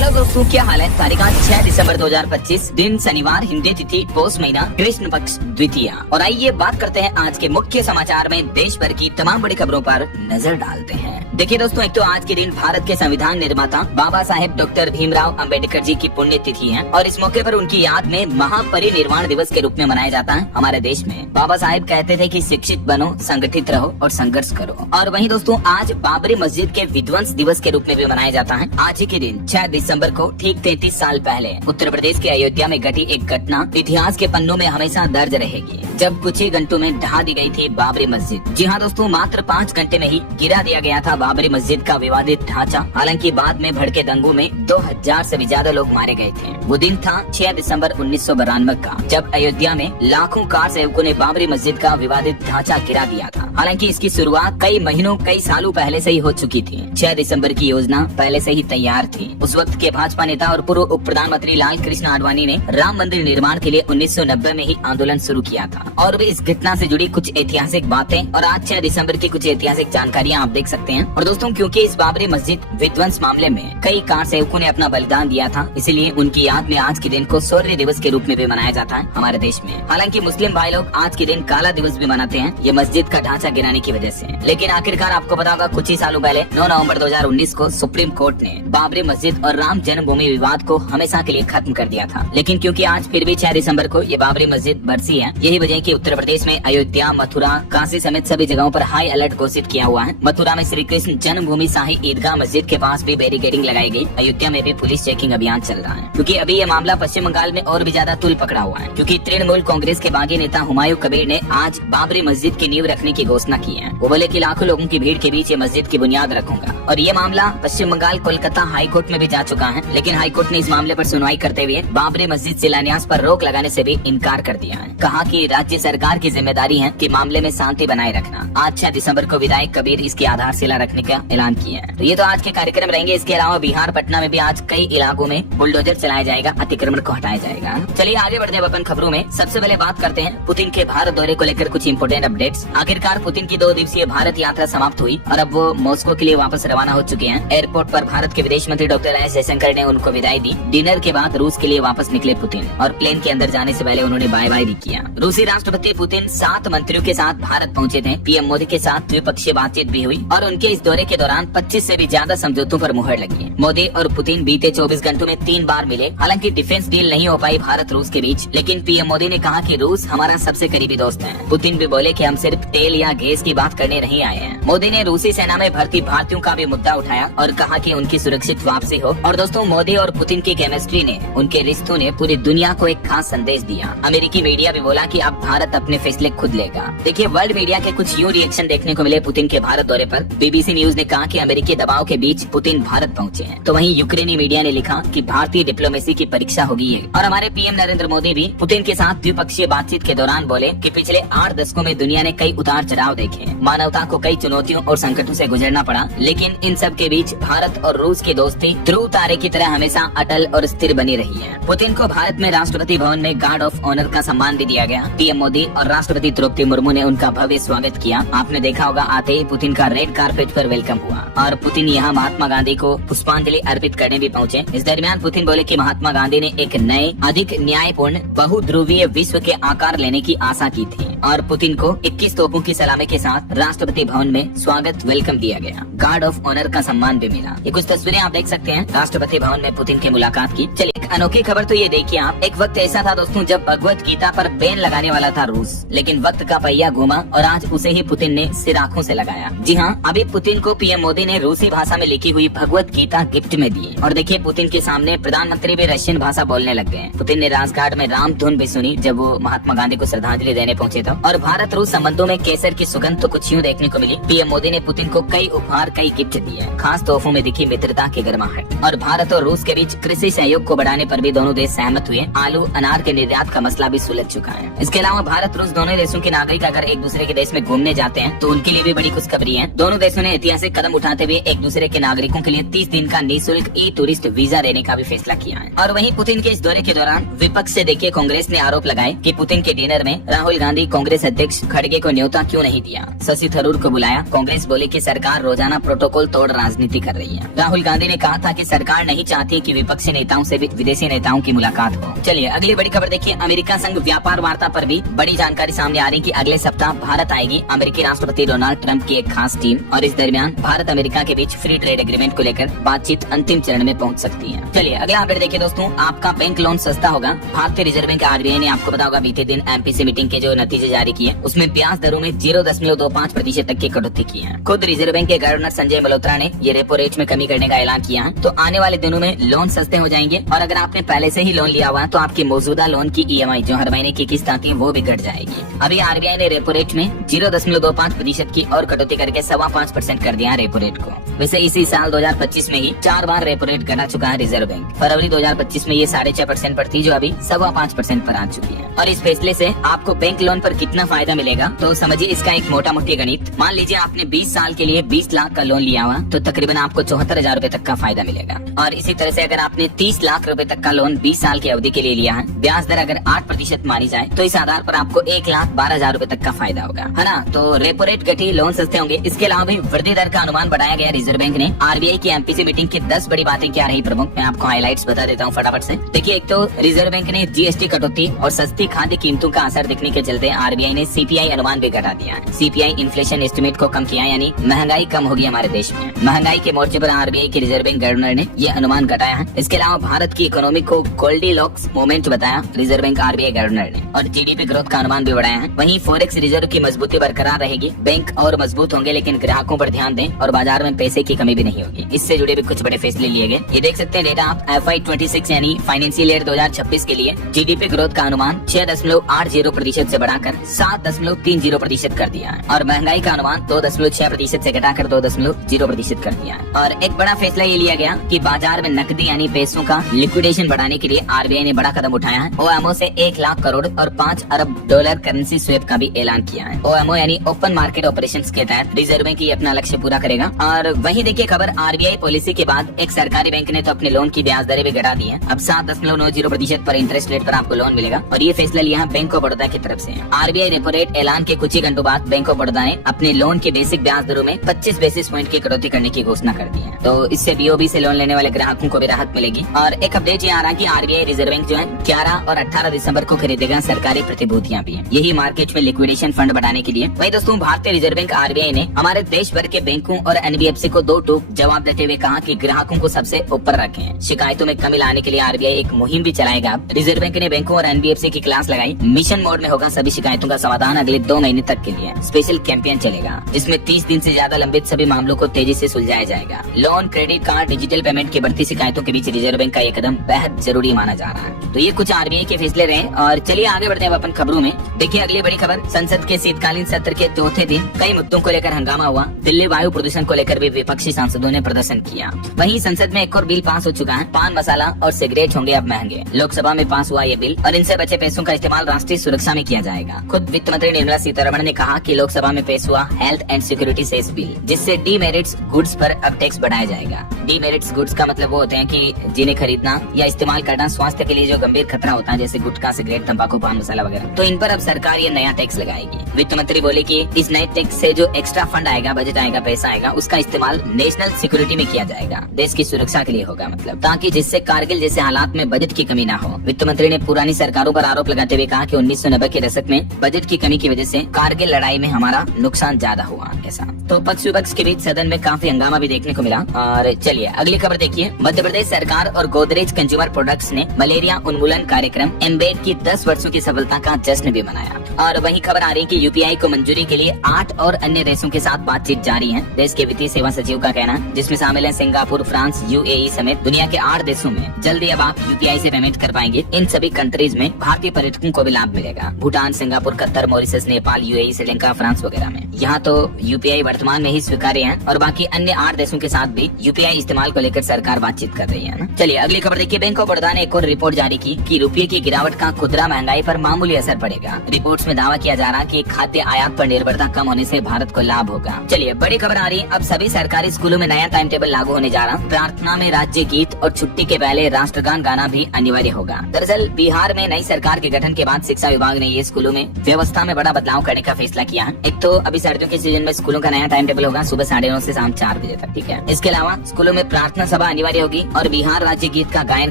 Hello दोस्तों, क्या हाल है। तारीख आज 6 दिसंबर 2025, दिन शनिवार, हिंदी तिथि पौष महीना, कृष्ण पक्ष द्वितीया। और आइए बात करते हैं आज के मुख्य समाचार में देश भर की तमाम बड़ी खबरों पर नजर डालते हैं। देखिए दोस्तों, एक तो आज के दिन भारत के संविधान निर्माता बाबा साहेब डॉक्टर भीमराव अंबेडकर जी की पुण्य तिथि है और इस मौके पर उनकी याद में महापरिनिर्वाण दिवस के रूप में मनाया जाता है हमारे देश में। बाबा साहेब कहते थे कि शिक्षित बनो, संगठित रहो और संघर्ष करो। और वहीं दोस्तों, आज बाबरी मस्जिद के विध्वंस दिवस के रूप में भी मनाया जाता है। आज ही के दिन 6 दिसंबर को ठीक 33 साल पहले उत्तर प्रदेश के अयोध्या में घटी एक घटना इतिहास के पन्नों में हमेशा दर्ज रहेगी, जब कुछ ही घंटों में ढहा दी गई थी बाबरी मस्जिद। जी हाँ दोस्तों, मात्र 5 घंटे में ही गिरा दिया गया था बाबरी मस्जिद का विवादित ढांचा। हालांकि बाद में भड़के दंगों में 2000 से भी ज्यादा लोग मारे गए थे। वो दिन था 6 दिसंबर 1992 का, जब अयोध्या में लाखों कार सेवकों ने बाबरी मस्जिद का विवादित ढांचा गिरा दिया था। हालांकि इसकी शुरुआत कई महीनों, कई सालों पहले से ही हो चुकी थी। 6 दिसंबर की योजना पहले से ही तैयार थी। उस वक्त के भाजपा नेता और पूर्व उप प्रधानमंत्री लाल कृष्ण आडवाणी ने राम मंदिर निर्माण के लिए 1990 में ही आंदोलन शुरू किया था। और वे इस घटना से जुड़ी कुछ ऐतिहासिक बातें और आज 6 दिसंबर की कुछ ऐतिहासिक जानकारियां आप देख सकते हैं। और दोस्तों, क्योंकि इस बाबरी मस्जिद विध्वंस मामले में कई कार सेवकों ने अपना बलिदान दिया था, इसलिए उनकी याद में आज के दिन को शौर्य दिवस के रूप में भी मनाया जाता है हमारे देश में। हालांकि मुस्लिम भाई लोग आज के दिन काला दिवस भी मनाते हैं, ये मस्जिद का ढांचा गिराने की वजह से। लेकिन आखिरकार आपको पता होगा, कुछ ही सालों पहले 9 नवंबर 2019 को सुप्रीम कोर्ट ने बाबरी मस्जिद और राम जन्मभूमि विवाद को हमेशा के लिए खत्म कर दिया था। लेकिन क्योंकि आज फिर भी 6 दिसंबर को ये बाबरी मस्जिद बरसी है, यही वजह है कि उत्तर प्रदेश में अयोध्या, मथुरा, काशी समेत सभी जगहों पर हाई अलर्ट घोषित किया हुआ है। मथुरा में श्री कृष्ण जन्मभूमि शाही ईदगाह मस्जिद के पास भी बैरिकेडिंग लगाई गई। अयोध्या में भी पुलिस चेकिंग अभियान चल रहा है, क्योंकि अभी ये मामला पश्चिम बंगाल में और भी ज्यादा तूल पकड़ा हुआ है। क्योंकि तृणमूल कांग्रेस के बागी नेता हुमायूं कबीर ने आज बाबरी मस्जिद की नींव रखने की घोषणा की है। वो बोले कि लाखों लोगों की भीड़ के बीच ये मस्जिद की बुनियाद रखूंगा। और ये मामला पश्चिम बंगाल कोलकाता हाईकोर्ट में भी जा चुका है, लेकिन हाईकोर्ट ने इस मामले पर सुनवाई करते हुए बाबरी मस्जिद शिलान्यास पर रोक लगाने से भी इनकार कर दिया है। कहा कि राज्य सरकार की जिम्मेदारी है कि मामले में शांति बनाए रखना। आज 6 दिसंबर को विधायक कबीर इसकी आधारशिला रखने का ऐलान किया है। तो ये तो आज के कार्यक्रम रहेंगे। इसके अलावा बिहार पटना में भी आज कई इलाकों में बुलडोजर चलाया जाएगा, अतिक्रमण को हटाया जाएगा। चलिए आगे बढ़ते हैं अपन खबरों में। सबसे पहले बात करते हैं पुतिन के भारत दौरे को लेकर कुछ इंपोर्टेंट अपडेट्स। आखिरकार पुतिन की 2 दिवसीय भारत यात्रा समाप्त हुई और अब वो मॉस्को के लिए वापस रवाना हो चुके हैं। एयरपोर्ट पर भारत के विदेश मंत्री डॉक्टर एस जयशंकर ने उनको विदाई दी। डिनर के बाद रूस के लिए वापस निकले पुतिन और प्लेन के अंदर जाने से पहले उन्होंने बाय बाय भी किया। रूसी राष्ट्रपति पुतिन 7 मंत्रियों के साथ भारत पहुंचे थे। पीएम मोदी के साथ द्विपक्षीय बातचीत भी हुई और उनके इस दौरे के दौरान 25 से भी ज्यादा समझौतों पर मुहर लगी। मोदी और पुतिन बीते 24 घंटों में 3 बार मिले। हालांकि डिफेंस डील नहीं हो पाई भारत रूस के बीच, लेकिन पीएम मोदी ने कहा कि रूस हमारा सबसे करीबी दोस्त है। पुतिन भी बोले कि हम सिर्फ तेल या गैस की बात करने नहीं आए हैं। मोदी ने रूसी सेना में भर्ती भारतीयों का भी मुद्दा उठाया और कहा कि उनकी सुरक्षित वापसी हो। और दोस्तों, मोदी और पुतिन की केमिस्ट्री ने, उनके रिश्तों ने पूरी दुनिया को एक खास संदेश दिया। अमेरिकी मीडिया भी बोला कि अब भारत अपने फैसले खुद लेगा। देखिए, वर्ल्ड मीडिया के कुछ यूं रिएक्शन देखने को मिले पुतिन के भारत दौरे पर। बीबीसी न्यूज ने कहा कि अमेरिकी दबाव के बीच पुतिन भारत पहुंचे हैं, तो वहीं यूक्रेनी मीडिया ने लिखा कि भारतीय डिप्लोमेसी की परीक्षा होगी है। और हमारे पीएम नरेंद्र मोदी भी पुतिन के साथ द्विपक्षीय बातचीत के दौरान बोले कि पिछले 8 दशकों में दुनिया ने कई उतार चढ़ाव देखे, मानवता को कई चुनौतियों और संकटों से गुजरना पड़ा, लेकिन इन सब के बीच भारत और रूस की दोस्ती ध्रुव तारे की तरह हमेशा अटल और स्थिर बनी रही है। पुतिन को भारत में राष्ट्रपति भवन में गार्ड ऑफ ऑनर का सम्मान भी दिया गया। पीएम मोदी और राष्ट्रपति द्रौपदी मुर्मू ने उनका भव्य स्वागत किया। आपने देखा होगा, आते ही पुतिन का रेड कारपेट पर वेलकम हुआ और पुतिन यहाँ महात्मा गांधी को पुष्पांजलि अर्पित करने भी पहुँचे। इस दरमियान पुतिन बोले कि महात्मा गांधी ने एक नए, अधिक न्यायपूर्ण, बहुध्रुवीय विश्व के आकार लेने की आशा की थी और पुतिन को 21 तोपों की सलामी के साथ राष्ट्रपति भवन में स्वागत वेलकम दिया गया। गार्ड ऑफ ऑनर का सम्मान भी मिला। ये कुछ तस्वीरें आप देख सकते हैं राष्ट्रपति भवन में पुतिन की मुलाकात की। चलिए, एक अनोखी खबर तो ये देखिए आप। एक वक्त ऐसा था दोस्तों जब भगवत गीता पर बैन लगाने वाला था रूस, लेकिन वक्त का पहिया घूमा और आज उसे ही पुतिन ने सिर आंखों से लगाया। जी हाँ, अभी पुतिन को पीएम मोदी ने रूसी भाषा में लिखी हुई भगवत गीता गिफ्ट में दी। और देखिए, पुतिन के सामने प्रधानमंत्री भी रशियन भाषा बोलने लग गए। पुतिन ने राजघाट में राम धुन भी सुनी जब वो महात्मा गांधी को श्रद्धांजलि देने पहुंचे थे। और भारत रूस संबंधों में केसर की सुगंध तो कुछ यूं देखने को मिली। पीएम मोदी ने पुतिन को कई उपहार, कई गिफ्ट दिए। खास तोहफों में दिखी मित्रता की गर्माहट। और भारत और रूस के बीच कृषि सहयोग को बढ़ाने पर भी दोनों देश सहमत हुए। आलू, अनार के निर्यात का मसला भी सुलझ चुका है। इसके अलावा भारत रूस दोनों देशों के नागरिक अगर एक दूसरे के देश में घूमने जाते हैं तो उनके लिए भी बड़ी खुशखबरी है। दोनों देशों ने ऐतिहासिक कदम उठाते हुए एक दूसरे के नागरिकों के लिए 30 दिन का निःशुल्क ई टूरिस्ट वीजा देने का भी फैसला किया है। और वहीं पुतिन के इस दौरे के दौरान विपक्ष से देखिए कांग्रेस ने आरोप लगाए कि पुतिन के डिनर में राहुल गांधी कांग्रेस अध्यक्ष खड़गे को न्योता क्यों नहीं दिया, शशि थरूर को बुलाया। कांग्रेस बोले कि सरकार रोजाना प्रोटोकॉल तोड़ राजनीति कर रही है। राहुल गांधी ने कहा था कि सरकार नहीं चाहती कि विपक्षी नेताओं से भी विदेशी नेताओं की मुलाकात हो। चलिए अगली बड़ी खबर देखिए। अमेरिका संघ व्यापार वार्ता पर भी बड़ी जानकारी सामने आ रही कि अगले सप्ताह भारत आएगी अमेरिकी राष्ट्रपति डोनाल्ड ट्रंप की एक खास टीम, और इस दरमियान भारत अमेरिका के बीच फ्री ट्रेड एग्रीमेंट को लेकर बातचीत अंतिम चरण में पहुंच सकती है। चलिए अगला अपडेट देखिए दोस्तों। आपका बैंक लोन सस्ता होगा। भारतीय रिजर्व बैंक आरबीआई ने आपको पता होगा बीते दिन एमपीसी मीटिंग के जो नतीजे जारी किए उसमें ब्याज दरों में 0.25% तक की कटौती की है। खुद रिजर्व बैंक के गवर्नर संजय मल्होत्रा ने ये रेपो रेट में कमी करने का ऐलान किया है। तो आने वाले दिनों में लोन सस्ते हो जाएंगे, और अगर आपने पहले से ही लोन लिया हुआ है तो आपकी मौजूदा लोन की ईएमआई जो हर महीने की किस्त आती है वो भी घट जाएगी। अभी आरबीआई ने रेपो रेट में 0.25% की और कटौती करके 5.25% कर दिया रेपो रेट को। वैसे इसी साल 2025 में ही 4 बार रेपो रेट घटा चुका है रिजर्व बैंक। फरवरी 2025 में ये 6.5% पर थी, जो अभी 5.25% पर आ चुकी है। और इस फैसले से आपको बैंक लोन पर कितना फायदा मिलेगा तो समझिए इसका एक मोटा मोटी गणित। मान लीजिए आपने 20 साल के लिए 20 लाख का लोन लिया हुआ तो तकरीबन आपको 74,000 रूपए तक का फायदा मिलेगा। और इसी तरह से अगर आपने 30 लाख रूपए तक का लोन 20 साल की अवधि के लिए लिया है, ब्याज दर अगर 8% मानी जाए तो इस आधार पर आपको 1,12,000 रूपए तक का फायदा होगा, है ना। तो रेपो रेट घटी, लोन सस्ते होंगे। इसके अलावा भी वृद्धि दर का अनुमान बढ़ाया गया रिजर्व बैंक ने। आरबीआई की एमपीसी मीटिंग की 10 बड़ी बातें क्या रही प्रमुख, मैं आपको हाइलाइट्स बता देता हूँ फटाफट से। देखिए एक तो रिजर्व बैंक ने जीएसटी कटौती और सस्ती खाद्य कीमतों का असर दिखने के चलते आरबीआई ने सीपीआई अनुमान भी घटा दिया। सीपीआई इन्फ्लेशन एस्टिमेट को कम किया, यानी महंगाई कम होगी हमारे देश में। महंगाई के मोर्चे पर आरबीआई के रिजर्व बैंक गवर्नर ने ये अनुमान घटाया है। इसके अलावा भारत की इकोनॉमी को गोल्डीलॉक्स मोमेंट बताया रिजर्व बैंक आरबीआई गवर्नर ने, और जीडीपी ग्रोथ का अनुमान भी बढ़ाया है। वहीं फॉरेक्स रिजर्व की मजबूती बरकरार रहेगी। बैंक और मजबूत होंगे लेकिन ग्राहकों पर ध्यान दें और बाजार में पैसे की कमी भी नहीं होगी। इससे जुड़े भी कुछ बड़े फैसले लिए गए। ये देख सकते हैं डेटा आप। FY26 यानी फाइनेंशियल ईयर 2026 के लिए जीडीपी ग्रोथ का अनुमान 6.80% से बढ़ाकर 7.30% कर दिया है, और महंगाई का अनुमान 2.6% से घटाकर 2.0% कर दिया है। और एक बड़ा फैसला ये लिया गया कि बाजार में नकदी यानी पैसों का लिक्विडेशन बढ़ाने के लिए आरबीआई ने बड़ा कदम उठाया है। ओएमओ से 1 लाख करोड़ और 5 अरब डॉलर करेंसी स्वेप का भी ऐलान किया है। ओएमओ यानी ओपन मार्केट ऑपरेशंस के तहत रिजर्व बैंक ये अपना लक्ष्य पूरा करेगा। और वहीं देखिए खबर, आरबीआई पॉलिसी के बाद एक सरकारी बैंक ने तो अपने लोन की ब्याज दरें भी घटा दी है। अब 7.90% पर इंटरेस्ट रेट पर आपको लोन मिलेगा, और ये फैसला लिया बैंक ऑफ बड़ौदा की तरफ से। आरबीआई रेपो रेट ऐलान के कुछ ही घंटों बाद बैंक ऑफ बड़ौदा ने अपने लोन की बेसिक ब्याज दरों में 25 बेसिस पॉइंट की कटौती करने की घोषणा कर दी है। तो इससे बीओबी से लोन लेने वाले ग्राहकों को भी राहत मिलेगी। और एक अपडेट ये आ रहा है कि आरबीआई रिजर्व बैंक जो है 11 और 18 दिसंबर को खरीदेगा सरकारी प्रतिभूतियां भी, यही मार्केट में लिक्विडेशन फंड बढ़ाने के लिए। वही दोस्तों भारतीय रिजर्व बैंक आरबीआई ने हमारे देश भर के बैंकों और एनबीएफसी को 2 टूक जवाब देते हुए कहा कि ग्राहकों को सबसे ऊपर रखें। शिकायतों में कमी लाने के लिए आरबीआई एक मुहिम भी चलाएगा। रिजर्व बैंक ने बैंकों और एनबीएफसी की क्लास लगाई। मिशन मोड में होगा सभी शिकायतों का समाधान। अगले 2 महीने तक के लिए स्पेशल कैंपेन चलेगा जिसमें 30 दिन से ज्यादा लंबित सभी मामलों को तेजी से सुलझाया जाएगा। Loan, credit card, digital payment की बढ़ती शिकायतों के बीच रिजर्व बैंक का ये कदम बेहद जरूरी माना जा रहा है। तो ये कुछ आरबीआई के फैसले रहे। और चलिए आगे बढ़ते हैं अपन खबरों में। देखिए अगली बड़ी खबर, संसद के शीतकालीन सत्र के चौथे दिन कई मुद्दों को लेकर हंगामा हुआ। दिल्ली वायु प्रदूषण को लेकर भी विपक्षी सांसदों ने प्रदर्शन किया। वहीं संसद में एक और बिल पास हो चुका है। पान मसाला और सिगरेट होंगे अब महंगे। लोकसभा में पास हुआ ये बिल, और इनसे बचे पैसों का इस्तेमाल राष्ट्रीय सुरक्षा में किया जाएगा। खुद वित्त मंत्री निर्मला सीतारमण ने कहा कि लोकसभा में पेश हुआ health and security cess bill, जिससे डीमेरिट्स गुड्स पर अब टैक्स बढ़ाया जाएगा। डीमेरिट्स गुड्स का मतलब वो होते हैं कि जिन्हें खरीदना या इस्तेमाल करना स्वास्थ्य के लिए जो गंभीर खतरा होता है, जैसे गुटखा, सिगरेट, तंबाकू, पान मसाला वगैरह, तो इन पर अब सरकार ये नया टैक्स लगाएगी। वित्त मंत्री बोले कि इस नए टैक्स से जो एक्स्ट्रा फंड आएगा, बजट आएगा, पैसा आएगा, उसका इस्तेमाल नेशनल सिक्योरिटी में किया जाएगा, देश की सुरक्षा के लिए होगा, मतलब ताकि जिससे कारगिल जैसे हालात में बजट की कमी ना हो। वित्त मंत्री ने पुरानी सरकारों पर आरोप लगाते हुए कहा कि 1990 के दशक में बजट की कमी की वजह से कारगिल लड़ाई में हमारा नुकसान ज्यादा हुआ ऐसा। तो पक्ष विपक्ष के बीच सदन में काफी हंगामा भी देखने को मिला। और चलिए अगली खबर देखिए। मध्य प्रदेश सरकार और गोदरेज कंज्यूमर प्रोडक्ट्स ने मलेरिया उन्मूलन कार्यक्रम एम्बेड की 10 वर्षों की सफलता का जश्न भी मनाया। और वही खबर आ रही है कि यूपीआई को मंजूरी के लिए 8 और अन्य देशों के साथ बातचीत जारी है। देश के वित्तीय सेवा सचिव का कहना, जिसमें शामिल है सिंगापुर, फ्रांस, यूएई समेत दुनिया के 8 देशों में जल्दी अब आप यूपीआई से पेमेंट कर पाएंगे। इन सभी कंट्रीज में भारतीय पर्यटकों को भी लाभ मिलेगा। Bhutan, Singapore, Qatar, Mauritius, Nepal, UAE, Sri Lanka, France वगैरह में। यहाँ तो यूपीआई वर्तमान में ही स्वीकार्य है, और बाकी अन्य 8 देशों के साथ भी यूपीआई इस्तेमाल को लेकर सरकार बातचीत कर रही है। चलिए अगली खबर देखिए। बैंक ऑफ बड़ौदा ने एक और रिपोर्ट जारी की कि रुपये की गिरावट का खुदरा महंगाई पर मामूली असर पड़ेगा। रिपोर्ट्स में दावा किया जा रहा है कि खाद्य आयात पर निर्भरता कम होने से भारत को लाभ होगा। चलिए बड़ी खबर आ रही है, अब सभी सरकारी स्कूलों में नया टाइम टेबल लागू होने जा रहा। प्रार्थना में राज्य गीत और छुट्टी के पहले राष्ट्रगान गाना भी अनिवार्य होगा। दरअसल बिहार में नई सरकार के गठन के बाद शिक्षा विभाग ने ये स्कूलों में व्यवस्था में बड़ा बदलाव करने का फैसला किया है। एक तो अभी सर्दियों के सीजन में स्कूलों का नया टाइम टेबल होगा सुबह 9:30 से शाम 4 बजे तक, ठीक है। इसके अलावा स्कूलों में प्रार्थना सभा अनिवार्य होगी और बिहार राज्य गीत का गायन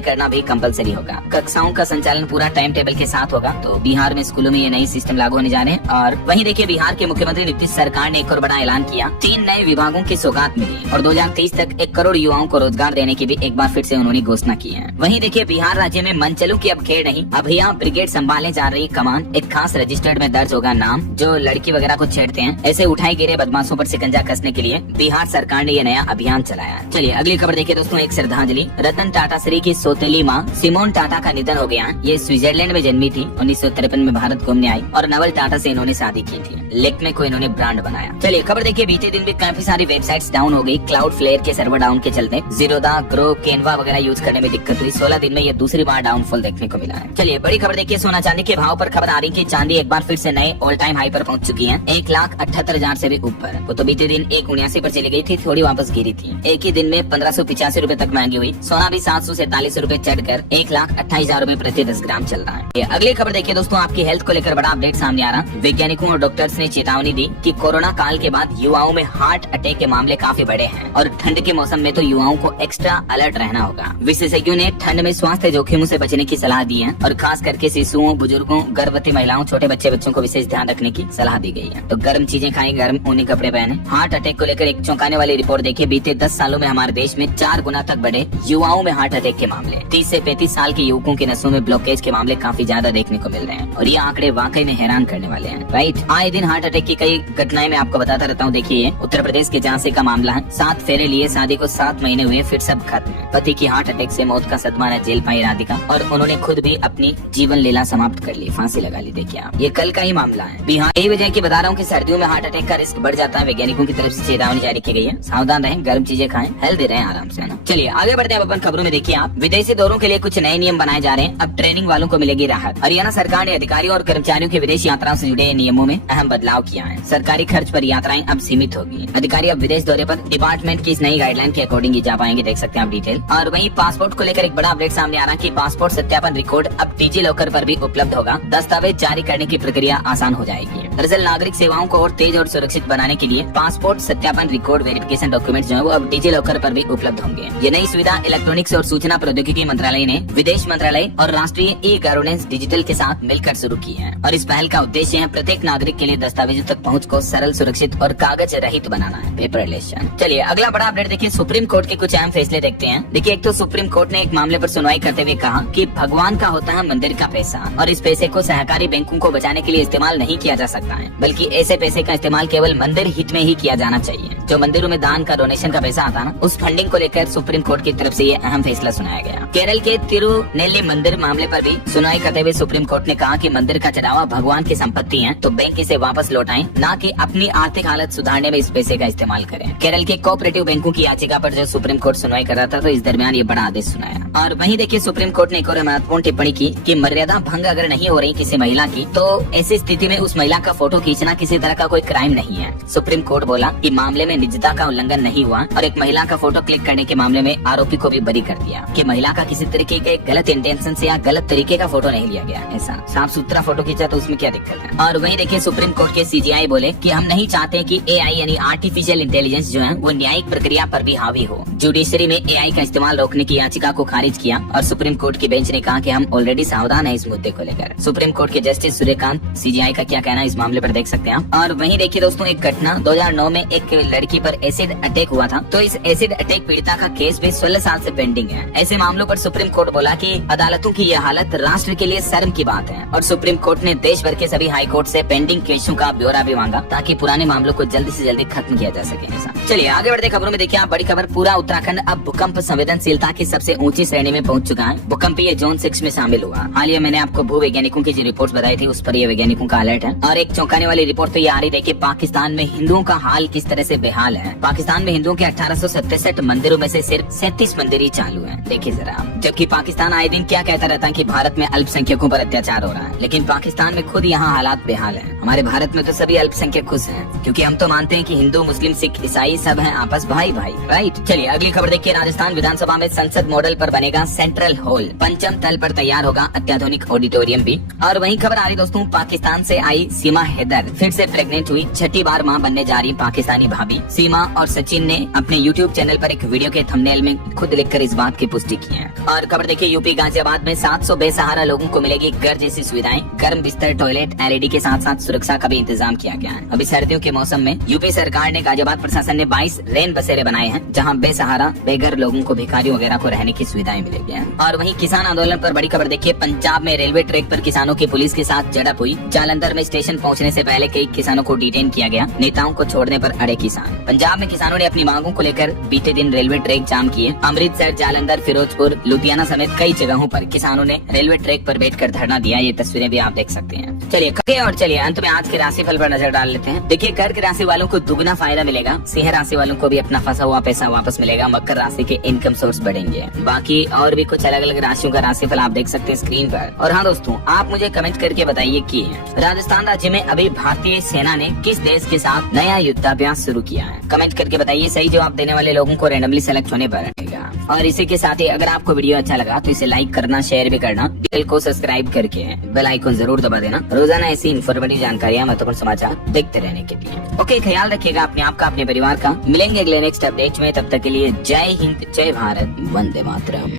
करना भी कंपलसरी होगा। कक्षाओं का संचालन पूरा टाइम टेबल के साथ होगा। तो बिहार में स्कूलों में ये नई सिस्टम लागू होने जा रहे हैं। और वहीं देखिए बिहार के मुख्यमंत्री नीतीश सरकार ने एक और बड़ा ऐलान किया, 3 नए विभागों की सौगात मिली और 2023 तक 1 करोड़ युवाओं को रोजगार देने की भी एक बार फिर से उन्होंने घोषणा की है। वहीं देखिए बिहार राज्य में मनचलों की अब खेड़ नहीं, अब यहाँ ब्रिगेड संभालने जा रही कमान। एक खास रजिस्टर्ड में दर्ज होगा नाम जो लड़की वगैरह को छेड़ते हैं। ऐसे उठाए गिरे बदमाशों पर शिकंजा कसने के लिए बिहार सरकार ने ये नया अभियान चलाया। चलिए अगली खबर देखिए दोस्तों, एक श्रद्धांजलि। रतन टाटा श्री की सौतेली माँ सिमोन टाटा का निधन हो गया। ये स्विट्जरलैंड में जन्मी थी, 1953 में भारत घूमने आई और नवल टाटा से इन्होंने शादी की थी। लेक्मे को इन्होंने ब्रांड बनाया। चलिए खबर देखिए, बीते दिन भी काफी सारी वेबसाइट्स डाउन हो गई क्लाउड फ्लेयर के सर्वर डाउन के चलते। जीरोदा, ग्रो, केनवा वगैरह यूज करने में दिक्कत हुई। 16 दिन में ये दूसरी बार डाउनफॉल देखने को मिला है। चलिए बड़ी खबर देखिए, सोना चांदी के भाव पर खबर आ रही है कि चांदी एक बार फिर से नए ऑल टाइम हाई पर पहुंच चुकी है, 1,78,000 से भी ऊपर। वो तो बीते दिन 1,79 पर चली गई थी, थोड़ी वापस गिरी थी। एक ही दिन में 1585 रूपए तक महंगी हुई। सोना भी 747 रूपए चढ़कर 1,28,000 रूपए प्रति 10 ग्राम चल रहा है। अगली खबर देखिए दोस्तों, आपकी हेल्थ को लेकर बड़ा अपडेट सामने आ रहा। वैज्ञानिकों और डॉक्टर्स ने चेतावनी दी कि कोरोना काल के बाद युवाओं में हार्ट अटैक के मामले काफी बढ़े हैं और ठंड के मौसम में तो युवाओं को एक्स्ट्रा अलर्ट रहना होगा। विशेषज्ञों ने ठंड में स्वास्थ्य जोखिमों से बचने की सलाह दी है और खास करके शिशुओं, बुजुर्गों, गर्भवती महिलाओं, छोटे बच्चों को विशेष ध्यान रखने की सलाह दी गई है। तो गर्म चीजें खाएं, गर्म ऊनी कपड़े पहने। हार्ट अटैक को लेकर एक चौंकाने वाली रिपोर्ट देखिए, बीते 10 सालों में हमारे देश में 4 गुना तक बढ़े युवाओं में हार्ट अटैक के मामले। 30 से 35 साल के युवकों की नसों में ब्लॉकेज के मामले काफी ज्यादा देखने को मिल रहे हैं और ये आंकड़े वाकई में हैरान करने वाले हैं। राइट, आए दिन हार्ट अटैक की कई घटनाएं मैं आपको बताता रहता हूँ। देखिए उत्तर प्रदेश के झांसी का मामला है। 7 फेरे लिए, शादी को 7 महीने हुए, फिर सब खत्म। पति की हार्ट अटैक से मौत का सदमा न झेल पाई राधिका और उन्होंने खुद भी अपनी जीवन लीला समाप्त कर ली, फांसी लगा ली। देखिए आप, ये कल का ही मामला है। बिहार यही वजह की बता रहा हूँ कि सर्दियों में हार्ट अटैक का रिस्क बढ़ जाता है। वैज्ञानिकों की तरफ से चेतावनी जारी की गई है, सावधान रहें, गर्म चीजें खाएं, हेल्दी रहें आराम से, है ना। चलिए आगे बढ़ते हैं अपन खबरों में। देखिए आप, विदेशी दौरों के लिए कुछ नए नियम बनाए जा रहे हैं। अब ट्रेनिंग वालों को मिलेगी राहत। हरियाणा सरकार ने अधिकारियों और कर्मचारियों के विदेश यात्राओं से जुड़े नियमों में अहम बदलाव किया है। सरकारी खर्च पर यात्राएं अब सीमित होगी। अधिकारी अब विदेश दौरे पर डिपार्टमेंट की इस नई गाइडलाइन के अकॉर्डिंग ही जा पाएंगे, देख सकते हैं आप डिटेल। और वहीं पासपोर्ट को लेकर एक बड़ा अपडेट सामने आ रहा है कि पासपोर्ट सत्यापन रिकॉर्ड अब डिजी लॉकर पर भी उपलब्ध होगा। दस्तावेज जारी करने की प्रक्रिया आसान हो जाएगी। दरअसल नागरिक सेवाओं को और तेज और सुरक्षित बनाने के लिए पासपोर्ट सत्यापन रिकॉर्ड वेरिफिकेशन डॉक्यूमेंट जो है वो अब डिजी लॉकर पर भी उपलब्ध होंगे। ये नई सुविधा इलेक्ट्रॉनिक्स और सूचना प्रौद्योगिकी मंत्रालय ने विदेश मंत्रालय और राष्ट्रीय ई गवर्नेंस डिजिटल के साथ मिलकर शुरू की है और इस पहल का उद्देश्य है प्रत्येक नागरिक के लिए दस्तावेजों तक पहुँच को सरल, सुरक्षित और कागज रहित बनाना है, पेपरलेस। चलिए अगला बड़ा अपडेट देखिए, सुप्रीम कोर्ट के कुछ अहम फैसले देखते हैं। देखिए एक तो सुप्रीम कोर्ट ने एक मामले पर सुनवाई करते हुए कहा कि भगवान का होता है मंदिर का पैसा और इस पैसे को सहकारी बैंकों को बचाने के लिए इस्तेमाल नहीं किया जा सकता है, बल्कि ऐसे पैसे का इस्तेमाल केवल मंदिर हित में ही किया जाना चाहिए। जो मंदिरों में दान का, डोनेशन का पैसा आता ना, उस फंडिंग को लेकर सुप्रीम कोर्ट की तरफ से ये अहम फैसला सुनाया गया। केरल के तिरुनेल्ली मंदिर मामले पर भी सुनवाई करते हुए सुप्रीम कोर्ट ने कहा कि मंदिर का चढ़ावा भगवान की संपत्ति है, तो बैंक इसे वापस लौटाएं, न कि अपनी आर्थिक हालत सुधारने में इस पैसे का इस्तेमाल करें। केरल के कोऑपरेटिव बैंकों की याचिका पर जो सुप्रीम कोर्ट सुनवाई कर रहा था, तो इस दरमियान ये बड़ा आदेश सुनाया। और वहीं देखिए सुप्रीम कोर्ट ने एक और महत्वपूर्ण टिप्पणी की कि मर्यादा भंग अगर नहीं हो रही किसी महिला की, तो ऐसी स्थिति में उस महिला का फोटो खींचना किसी तरह का कोई क्राइम नहीं है। सुप्रीम कोर्ट बोला कि मामले में निजता का उल्लंघन नहीं हुआ और एक महिला का फोटो क्लिक करने के मामले में आरोपी को भी बरी कर दिया कि महिला का किसी तरीके के गलत इंटेंशन से या गलत तरीके का फोटो नहीं लिया गया। ऐसा साफ सुथरा फोटो खींचा तो उसमें क्या दिक्कत है। और वहीं देखिए सुप्रीम कोर्ट के सीजीआई बोले कि हम नहीं चाहते कि एआई यानी आर्टिफिशियल इंटेलिजेंस जो है वो न्यायिक प्रक्रिया पर भी हावी हो। जुडिशरी में एआई का इस्तेमाल रोकने की याचिका को खारिज किया और सुप्रीम कोर्ट की बेंच ने कहा कि हम ऑलरेडी सावधान है इस मुद्दे को लेकर। सुप्रीम कोर्ट के जस्टिस सूर्यकांत सीजीआई का क्या कहना है इस मामले पर देख सकते हैं आप। और वहीं देखिए दोस्तों, एक घटना 2009 में एक लड़की पर एसिड अटैक हुआ था, तो इस एसिड अटैक पीड़िता का केस भी 16 साल से पेंडिंग है। ऐसे मामलों पर सुप्रीम कोर्ट बोला कि अदालतों की यह हालत राष्ट्र के लिए शर्म की बात है और सुप्रीम कोर्ट ने देश भर के सभी हाई कोर्ट से पेंडिंग केसों का ब्यौरा भी मांगा ताकि पुराने मामलों को जल्दी से जल्दी खत्म किया जा सके। ऐसा चलिए आगे बढ़ते खबरों में देखिए आप, बड़ी खबर, पूरा उत्तराखंड अब भूकंप संवेदनशीलता की सबसे ऊंची श्रेणी में पहुंच चुका है। भूकंपीय जोन 6 में शामिल हुआ। हालिया मैंने आपको भू वैज्ञानिकों की जो रिपोर्ट बताई थी उस पर ये वैज्ञानिकों का अलर्ट है। और एक चौंकाने वाली रिपोर्ट तो ये आ रही देखिए, पाकिस्तान में हिंदुओं का हाल किस तरह से बेहाल है। पाकिस्तान में हिंदुओं के 1867 मंदिरों में से सिर्फ 37 मंदिर ही चालू हैं। देखिए जरा, जबकि पाकिस्तान आए दिन क्या कहता रहता है कि भारत में अल्पसंख्यकों पर अत्याचार हो रहा है, लेकिन पाकिस्तान में खुद यहाँ हालात बेहाल है। हमारे भारत भारत में तो सभी अल्पसंख्यक खुश हैं, क्योंकि हम तो मानते हैं कि हिंदू, मुस्लिम, सिख, ईसाई सब हैं आपस भाई भाई, राइट। चलिए अगली खबर देखिए। राजस्थान विधानसभा में संसद मॉडल पर बनेगा सेंट्रल हॉल, पंचम तल पर तैयार होगा अत्याधुनिक ऑडिटोरियम भी। और वही खबर आ रही दोस्तों, पाकिस्तान से आई सीमा हैदर फिर से प्रेग्नेंट हुई, छठी बार मां बनने जा रही पाकिस्तानी भाभी। सीमा और सचिन ने अपने यूट्यूब चैनल पर एक वीडियो के थंबनेल में खुद लिखकर इस बात की पुष्टि की है। और खबर देखिए, यूपी गाजियाबाद में 700 बेसहारा लोगों को मिलेगी घर जैसी सुविधाएं, गर्म बिस्तर, टॉयलेट, एलईडी के साथ साथ सुरक्षा का भी इंतजाम किया गया है। अभी सर्दियों के मौसम में यूपी सरकार ने, गाजियाबाद प्रशासन ने 22 रेन बसेरे बनाए हैं, जहां बेसहारा बेघर लोगों को, भिखारियों वगैरह को रहने की सुविधाएं मिलेगी। और वहीं किसान आंदोलन पर बड़ी खबर देखिए, पंजाब में रेलवे ट्रैक पर किसानों की पुलिस के साथ झड़प हुई। जालंधर में स्टेशन पहुंचने से पहले कई किसानों को डिटेन किया गया, नेताओं को छोड़ने पर अड़े किसान। पंजाब में किसानों ने अपनी मांगों को लेकर बीते दिन रेलवे ट्रैक जाम किए। अमृतसर, जालंधर, फिरोजपुर, लुधियाना समेत कई जगहों पर किसानों ने रेलवे ट्रैक पर बैठकर धरना दिया। ये तस्वीरें भी आप देख सकते हैं। चलिए अंत में आज के राशिफल पर नजर डाल लेते हैं। देखिए, कर्क राशि वालों को दुगना फायदा मिलेगा, सिंह राशि वालों को भी अपना फंसा हुआ पैसा वापस मिलेगा, मकर राशि के इनकम सोर्स बढ़ेंगे। बाकी और भी कुछ अलग अलग राशियों का राशिफल आप देख सकते हैं स्क्रीन पर। और हाँ दोस्तों, आप मुझे कमेंट करके बताइए कि राजस्थान राज्य में अभी भारतीय सेना ने किस देश के साथ नया युद्धाभ्यास शुरू किया है। कमेंट करके बताइए। सही जवाब देने वाले लोगों को रैंडमली सेलेक्ट होने पर रहेगा। और इसी के साथ ही अगर आपको वीडियो अच्छा लगा तो इसे लाइक करना, शेयर भी करना, चैनल को सब्सक्राइब करके बेल आइकन जरूर दबा देना। रोजाना ऐसी इन्फॉर्मेटिव जानकारियां, महत्वपूर्ण समाचार देखते रहने के लिए। ओके, ख्याल रखिएगा अपने आप का, अपने परिवार का। मिलेंगे अगले नेक्स्ट अपडेट में, तब तक के लिए जय हिंद, जय भारत, वंदे मातरम।